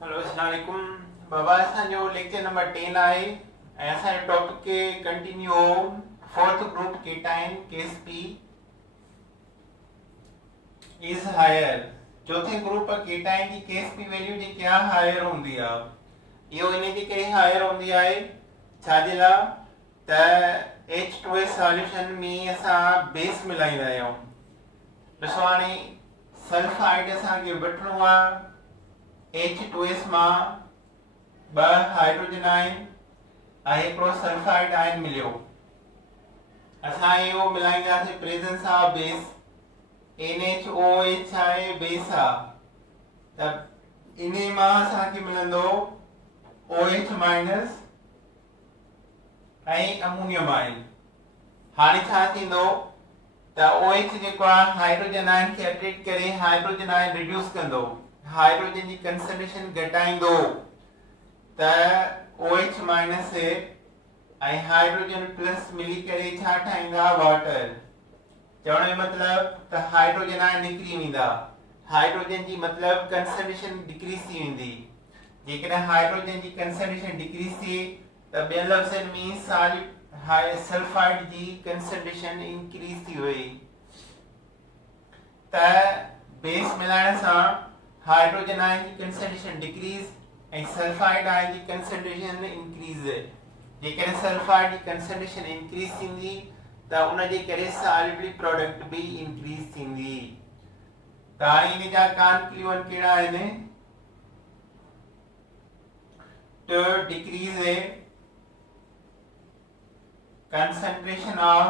Hello अस्सलाम वालेकुम बाबा। असांजो लेक्चर नंबर 10 आहे ऐं असांजे टॉपिक खे कंटिन्यू हो fourth group cation case P is higher. चौथे ग्रुप केटाइन जी केस पी वैल्यू जेकी आहे हायर हूंदी आहे। इहो इन जे करे हायर हूंदी आहे छाजे लाइ त H2S सॉल्यूशन में असां बेस मिलाईंदा आहियूं। ॾिसो हाणे सल्फाइड असांखे वठिणो आहे H2S मां 2 हाइड्रोजन आहिनि ऐं हिकिड़ो सल्फाइड आयन मिलियो। असां इहो मिलाईंदासीं प्रेजेंस ऑफ बेस NaOH आहे बेस आहे त इन मां असांखे मिलंदो OH माइनस ऐं अमोनियम आयन। हाणे छा थींदो त OH जेको आहे हाइड्रोजन आयन खे अट्रैक्ट करे हाइड्रोजन आयन रिड्यूस कंदो, हाइड्रोजन जी कंसंट्रेशन घटाईंदो त OH माइनस ऐं हाइड्रोजन प्लस मिली करे छा ठाहींदा वाटर। चवण जो मतलब त हाइड्रोजन आयन निकिरी वेंदा, हाइड्रोजन जी मतलब कंसंट्रेशन डिक्रीज थी वेंदी। जेकॾहिं हाइड्रोजन जी कंसंट्रेशन डिक्रीज थिए त ॿियनि लफ़्ज़नि में सल्फाइड जी कंसंट्रेशन इंक्रीज थी वई। त बेस मिलाइण सां हाइड्रोजन आयन जी कंसंट्रेशन डिक्रीज ऐं सल्फाइड आयन जी कंसंट्रेशन इंक्रीज। जेकॾहिं सल्फाइड जी कंसंट्रेशन इंक्रीज थींदी त उन जे करे सॉल्युबल प्रोडक्ट भी इंक्रीज थींदी। त हाणे इन जा कॉन्क्लूजन कहिड़ा आहिनि? to decrease a concentration of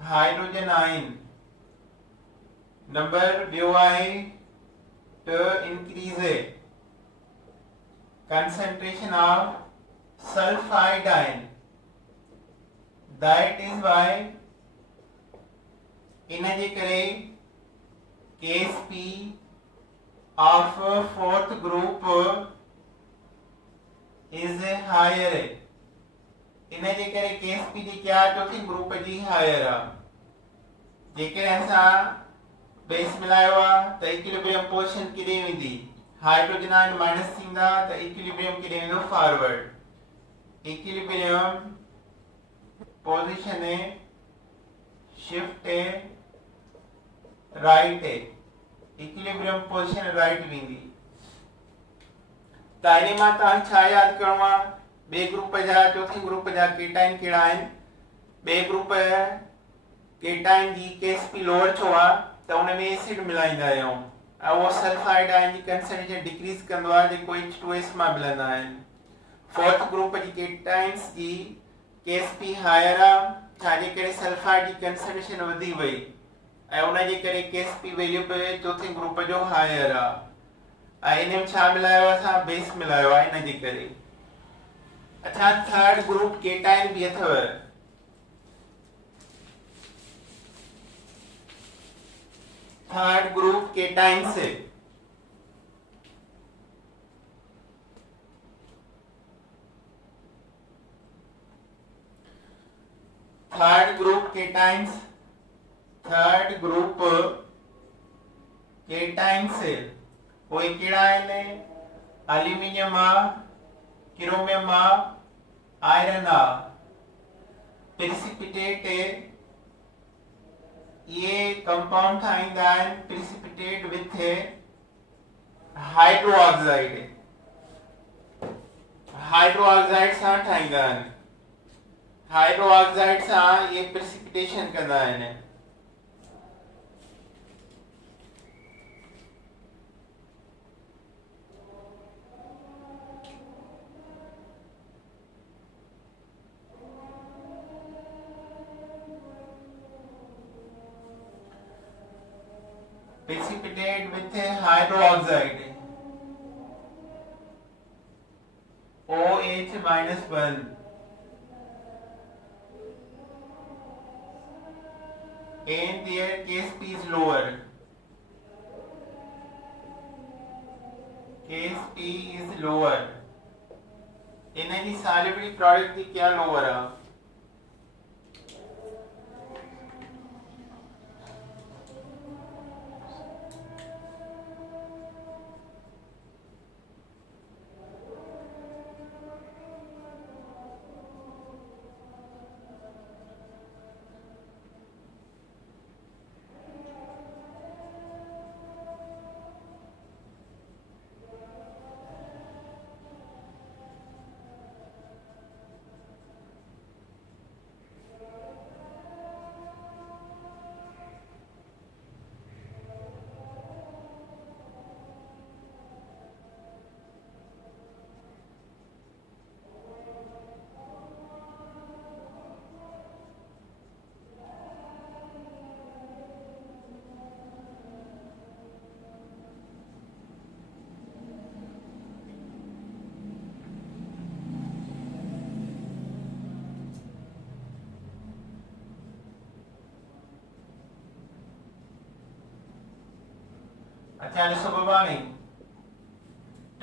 hydrogen ion, number ॿियो आहे to increase a concentration of sulfide ion, that is why इन जे करे case P of fourth group is higher। इन जे करे केस P जी क्या चौथे ग्रुप जी हायर आहे। जेकॾहिं असां बेस मिलायो आहे त इक्विलिब्रियम पोजीशन केॾे वेंदी, हाइड्रोजन आयन माइनस थींदा त इक्विलिब्रियम केॾे वेंदो forward. Equilibrium position shift right, equilibrium position right वेंदी। त इन मां तव्हां छा यादि करिणो आहे? ॿिए ग्रुप जा चौथे ग्रुप जा केटाइन कहिड़ा आहिनि? ॿिए ग्रुप केटाइन जी केस पी लोअर छो आहे त उन में एसिड मिलाईंदा आहियूं ऐं उहो सल्फाइड आयन जी कंसंट्रेशन डिक्रीज कंदो आहे जेको H2S मां मिलंदा आहिनि। फोर्थ ग्रुप जी केटाइन्स जी केस पी हायर आहे छाजे करे सल्फाइड जी कंसंट्रेशन वधी वई ऐं उन जे करे केस पी वैल्यू बि चौथे ग्रुप जो हायर आहे। ऐं इन में छा मिलायो असां? बेस मिलायो आहे इन जे करे। अच्छा, थर्ड ग्रुप केटाइन भी अथव। थर्ड ग्रुप केटाइन से third group cations, third group cation से उहे कहिड़ा आहिनि? एल्यूमिनियम आहे, क्रोमियम आहे, आयरन आहे। प्रेसिपिटेट ये कंपाउंड ठाहींदा आहिनि precipitate with hydro oxide, hydro oxide सां ठाहींदा आहिनि। हाइड्रो ऑक्साइड सां ये प्रेसिपिटेशन कंदा आहिनि। precipitate with hydroxide OH minus 1 and their case P is lower, case P is lower। In ji solubility product की क्या lower है? अच्छा ॾिसो बाबाणी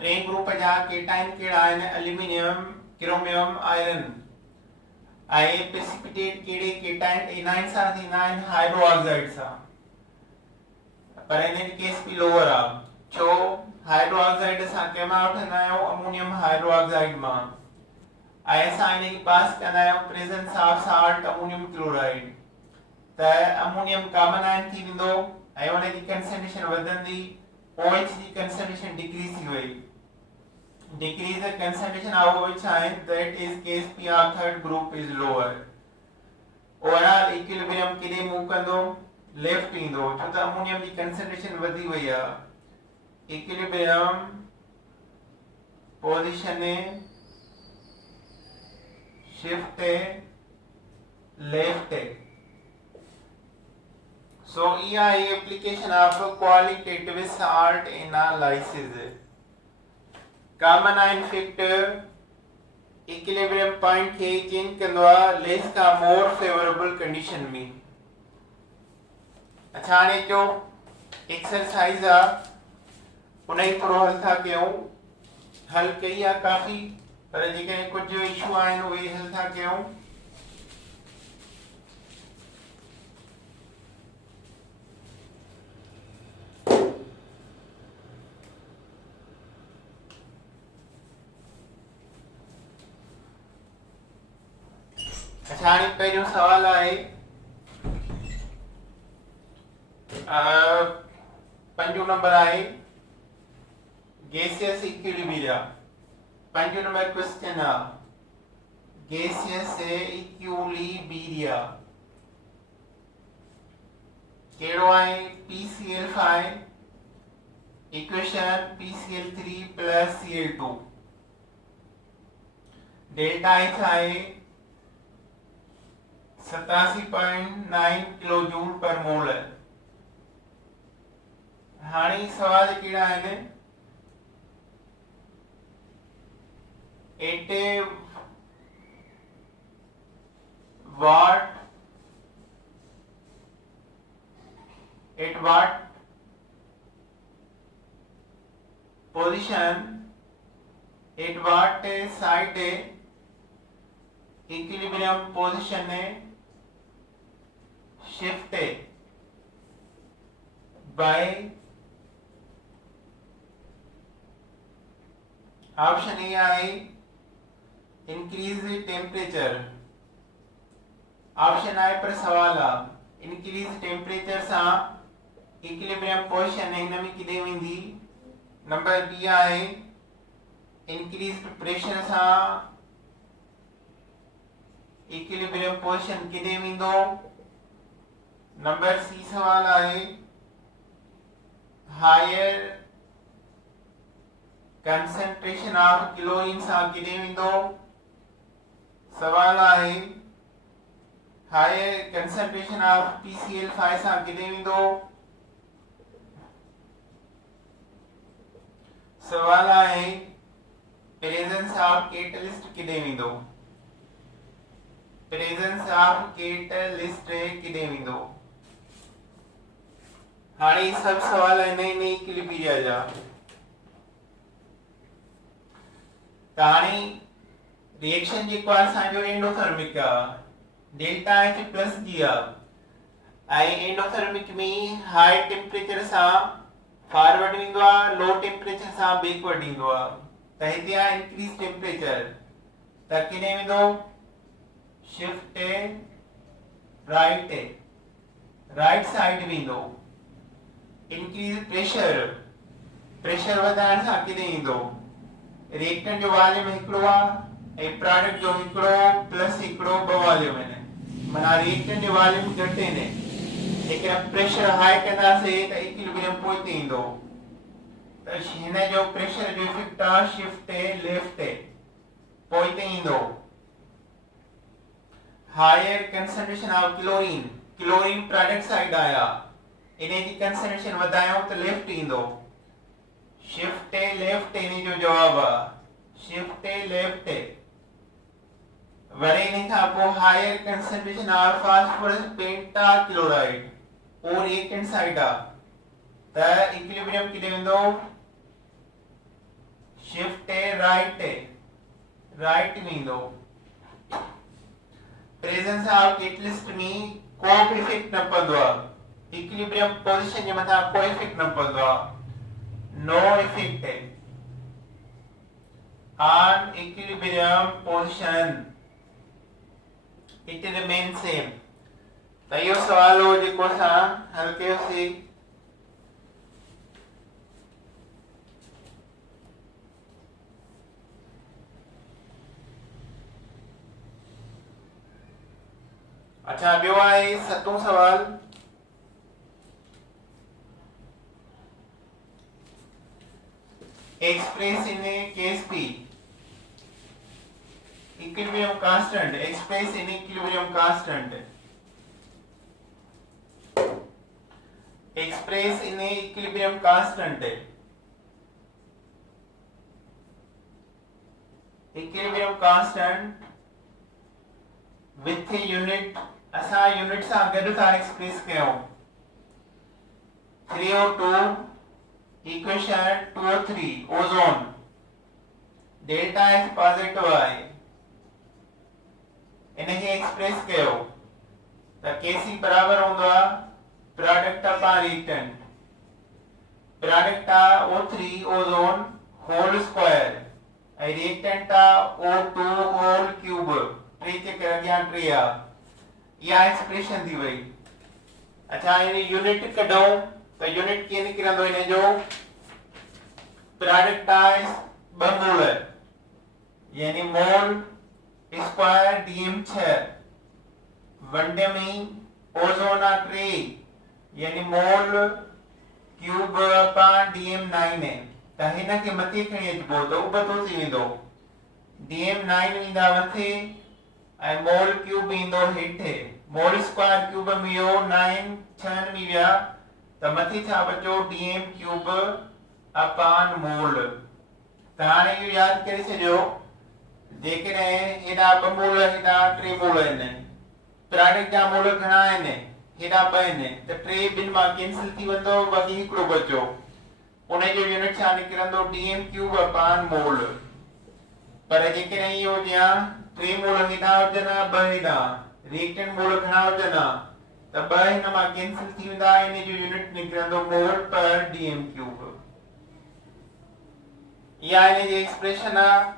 टे ग्रुप जा केटाइन कहिड़ा आहिनि एल्यूमिनियम क्रोमियम आयरन ऐं प्रेसिपिटेट कहिड़े केटाइन एनाइन सां थींदा आहिनि हाइड्रो ऑक्साइड सां पर इन जी केएसपी लोअर आहे छो हाइड्रो ऑक्साइड असां कंहिं मां वठंदा आहियूं अमोनियम हाइड्रो ऑक्साइड मां ऐं असां इन खे पास कंदा आहियूं presence of salt ammonium chloride त अमोनियम कॉमन आयन थी वेंदो ऐं उन जी कंसंट्रेशन वधंदी OH जी कंसंट्रेशन डिक्रीज थी वई decrease the concentration of which ion that is KSP or third group is lower overall equilibrium किथे मूव कंदो लेफ्ट ईंदो छो त अमोनियम जी कंसंट्रेशन वधी वई आहे equilibrium position shift left so EI application of qualitative salt analysis common ion factor equilibrium point खे change कंदो आहे लेस का मोर फेवरेबल कंडीशन में अच्छा हाणे जो एक्सरसाइज आहे उन ई थोरो हल था कयूं हल कई आहे काफ़ी पर जेकॾहिं कुझु इशू आहिनि उहे हल था कयूं अच्छा हाणे पहिरियों सवाल आहे पंजो नंबर आहे गैसियस इक्विलिब्रियम पंजो नंबर क्वेश्चन आहे गैसियस इक्विलिब्रियम कहिड़ो आहे PCl5 equation PCl3 plus Cl2 delta H आहे 87.9 किलो जूल पर मोल हाणे सवाल कहिड़ा आहिनि 8 वाट पोजीशन 8 वाट side equilibrium position shift by option A आहे increase temperature option I पर सवाल आहे increase temperature सां equilibrium position हिन में किथे वेंदी नंबर B आहे increased pressure सां equilibrium position किथे वेंदो नंबर सी सवाल आहे हायर कंसंट्रेशन ऑफ क्लोरीन सां किथे वेंदो सवाल आहे हायर कंसंट्रेशन ऑफ PCl5 सां किथे वेंदो सवाल आहे प्रेजेंस ऑफ कैटलिस्ट किथे वेंदो प्रेजेंस ऑफ कैटलिस्ट किथे वेंदो हाणे सब सवाल नई नई इक्विलिब्रियम जा त हाणे रिएक्शन जेको आहे असांजो एंडोथर्मिक आहे डेल्टा H प्लस जी आहे ऐं एंडोथर्मिक में हाई टेम्परेचर सां फॉरवर्ड वेंदो आहे लो टेम्परेचर सां बैकवर्ड ईंदो आहे त हिते आहे इंक्रीज टेम्परेचर त किथे वेंदो शिफ्ट राइट साइड वेंदो इंक्रीज प्रेशर वधाइण सां किथे ईंदो रिएक्टेंट जो वॉल्यूम हिकिड़ो आहे ऐं प्रोडक्ट जो हिकिड़ो प्लस हिकिड़ो ॿ वॉल्यूम आहिनि माना रिएक्टेंट जो वॉल्यूम घटि आहिनि जेकॾहिं प्रेशर हाई कंदासीं त इक्विलिब्रियम पोइ ईंदो त हिन जो प्रेशर जो इफेक्ट आहे शिफ्ट लेफ्ट पोइ ईंदो higher concentration of chlorine product side आया इन्हें जी कंसंट्रेशन वधायो तो लेफ्ट ईंदो शिफ्ट लेफ्ट इन जो जवाब आहे शिफ्ट लेफ्ट वरी इन खां पोइ higher concentration of phosphorus pentachloride और रिएक्टेंट साइड आहे त इक्विलिब्रियम किथे वेंदो शिफ्ट राइट वेंदो प्रेजेंस ऑफ कैटलिस्ट में को बि इफेक्ट न पवंदो आहे इक्विलिब्रियम पोजीशन जे मथां कोई इफेक्ट न पवंदो आहे no effect on equilibrium position it remains same त इहो सवाल हो जेको असां हल कयोसीं अच्छा ॿियो आहे 7 सवाल express in a case P equilibrium constant express in equilibrium constant express in a equilibrium constant equilibrium constant with a unit असां यूनिट सां गॾु था एक्सप्रेस कयूं 3O2 equation 203 ozone delta F positive आहे इनखे एक्सप्रेस कयो त Kc बराबर हूंदो आहे product of reactant product of O3 ozone whole square ऐं reactant of O2 whole cube 3 के अॻियां 3 आहे इहा एक्सप्रेशन थी वई अच्छा इन यूनिट कढूं तो यूनिट कीअं निकिरंदो इन जो प्रोडक्ट आहे 2 मोल यानी मोल स्क्वायर डीएम 6 वनडे में ओजोन आ 3 यानी मोल क्यूब अपॉन डीएम 9 है त हिन खे मथे खणी अचबो त उबतो थी वेंदो डीएम 9 ईंदा मथे ऐं मोल क्यूब ईंदो हेठे मोल स्क्वायर क्यूब में इहो 9 6 में विया त मथे छा बचो डीएम क्यूब अपॉन मोल त हाणे इहो यादि करे छॾियो जेकॾहिं हेॾा 2 मोल हेॾा 3 मोल आहिनि प्रोडक्ट जा मोल घणा आहिनि हेॾा 2 आहिनि त 3 ॿिनि मां कैंसिल थी वेंदो बाक़ी हिकिड़ो बचो उन जो यूनिट छा निकिरंदो डीएम क्यूब अपॉन मोल पर जेकॾहिं इहो हुजे 3 मोल हेॾा हुजनि 2 हेॾा रिएक्टेंट मोल घणा हुजनि त 2 हिन मां कैंसिल थी वेंदा इन जो यूनिट निकिरंदो मोल पर डीएम क्यूब इहा इन जी एक्सप्रेशन आहे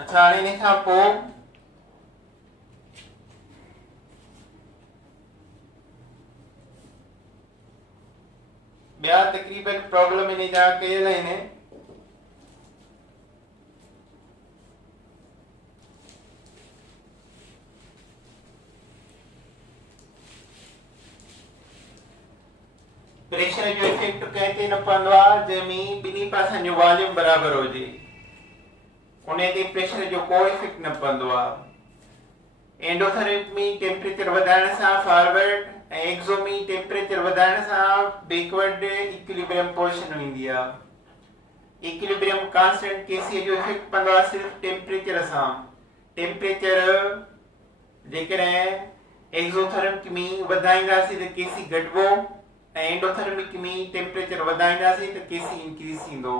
अच्छा हाणे इन खां पोइ ॿिया तक़रीबन प्रॉब्लम इन जा कयल आहिनि प्रेशर जो इफेक्ट कहते न पवंदो आहे जंहिंमें ॿिन्ही पासनि जो वॉल्यूम बराबर हुजे उन ते प्रेशर जो को इफेक्ट न पवंदो आहे एंडोथर्मिक में टेम्परेचर वधाइण सां फॉरवर्ड ऐं एक्सोमी टेम्परेचर वधाइण सां बैकवर्ड इक्विलिब्रियम पोजीशन वेंदी आहे इक्विलिब्रियम कांस्टेंट Kc जो इफेक्ट पवंदो आहे सिर्फ टेम्परेचर सां टेम्परेचर जेकॾहिं एक्सोथर्मिक में वधाईंदासीं त Kc घटिबो ऐं एंडोथर्मिक में टेम्परेचर वधाईंदासीं त Kc इंक्रीज थींदो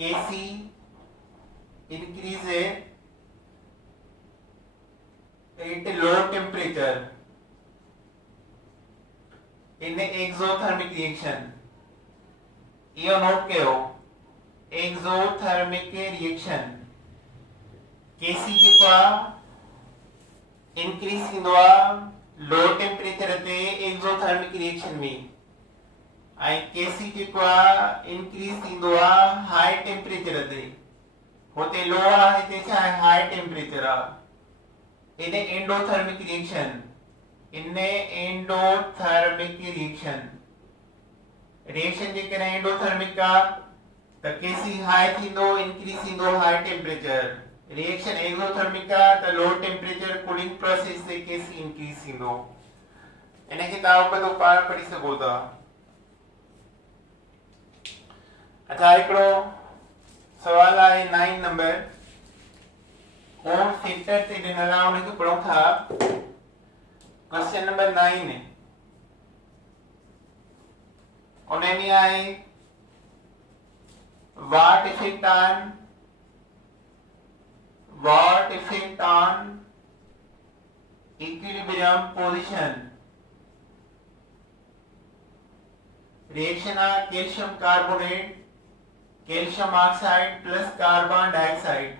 Kc increase at low temperature in exothermic reaction yo note कयो exothermic reaction Kc जेको आहे इंक्रीज थींदो आहे लो टेम्परेचर ते एक्सोथर्मिक रिएक्शन में ऐं Kc जेको आहे इंक्रीज थींदो आहे हाई टेम्परेचर ते होते लो आहे हिते छा आहे हाई टेम्परेचर आहे इन एंडोथर्मिक रिएक्शन रिएक्शन जेकॾहिं एंडोथर्मिक आहे त Kc हाई थींदो इंक्रीज थींदो हाई टेम्परेचर रिएक्शन एक्सोथर्मिक आहे त लो टेम्परेचर कूलिंग प्रोसेस ते Kc इंक्रीज थींदो इनखे तव्हां ऊपर पाण पढ़ी सघो था अच्छा हिकिड़ो सवाल आहे 9 नंबर ओम फैक्टर ते ॾिनल आहे उनखे पढ़ूं था क्वेश्चन नंबर 9 उन्हें में आए what effect on equilibrium position reaction of calcium carbonate calcium oxide plus carbon dioxide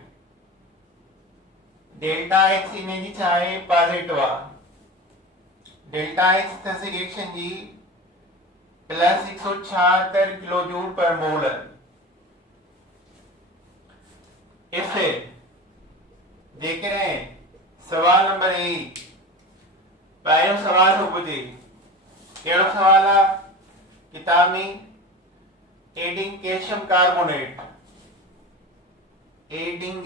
delta x इमेज चाहे पॉजिटिव डेल्टा x थसे रिएक्शन जी plus 176 kilojoule per molar if देख रहे हैं सवाल नंबर 1 पहलो सवाल हो पूछे केड़ो सवाल है किताब में adding calcium carbonate adding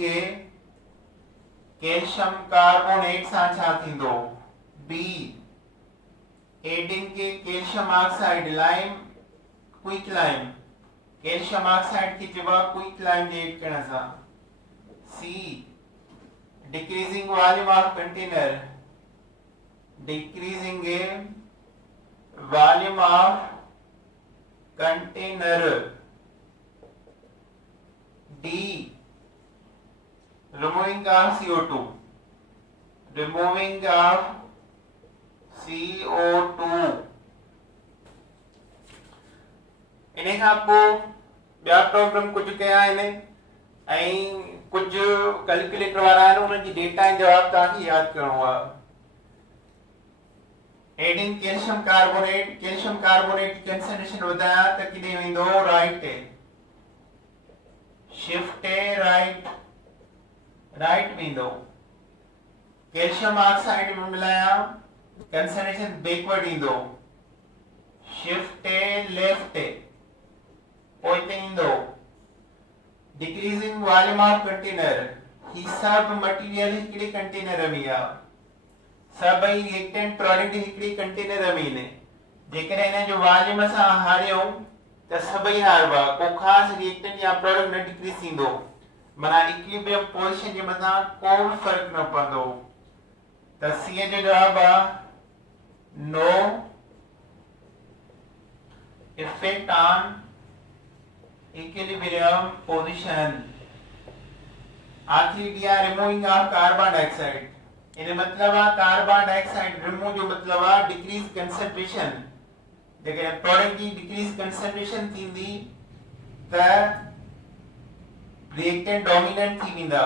calcium carbonate सां छा थींदो बी एडिंग के calcium oxide lime quick lime calcium oxide की जगह क्विक लाइम ऐड करने सा C decreasing volume of container decreasing volume of container D removing of CO2 removing of CO2 इन्हें खां पोइ ॿिया प्रॉब्लम कुछ कया आहिनि ऐं कुछ कैलकुलेटर वारा आहिनि उन्हनि जी डेटा ऐं जवाब तव्हांखे यादि करणो आहे एडिंग कैल्शियम कार्बोनेट कंसंट्रेशन वधाया त किथे वेंदो राइट शिफ्ट राइट वेंदो कैल्शियम ऑक्साइड में मिलाया कंसंट्रेशन बैकवर्ड इंदो शिफ्ट लेफ्ट पोइते इंदो डिक्रीजिंग वॉल्यूम ऑफ कंटेनर ही सब मटेरियल हिकड़े कंटेनर में आ सब रिएक्टेंट प्रोडक्ट हिकड़े कंटेनर में ने जेकर इन जो वॉल्यूम सा हारियो त सभई हारबा को खास रिएक्टेंट या प्रोडक्ट न डिक्रीज इंदो माना इक्विलिब्रियम पोजीशन जे मथा को फर्क न पड़ो त सी जो जवाब आ no effect on equilibrium position आखिरी दिया removing of carbon dioxide in मतलब आ कार्बन डाइऑक्साइड रिमूव जो मतलब आ डिक्रीज कंसंट्रेशन जेकर प्रोडक्ट की डिक्रीज कंसंट्रेशन थींदी त रिएक्टेंट डोमिनेंट थी वेंदा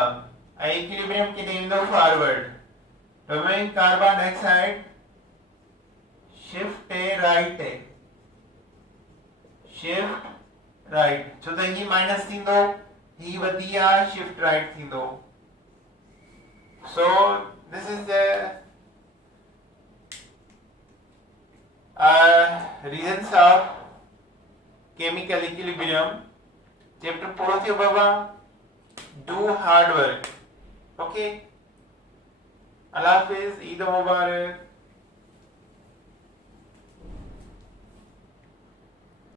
ऐं इक्विलिब्रियम के वेंदो forward removing carbon dioxide shift right छो त ही माइनस थींदो ही वधिया शिफ्ट राइट थींदो so this is the reasons of chemical equilibrium chapter पूरो थियो बाबा do hard work okay Allah हाफिज ईद मुबारक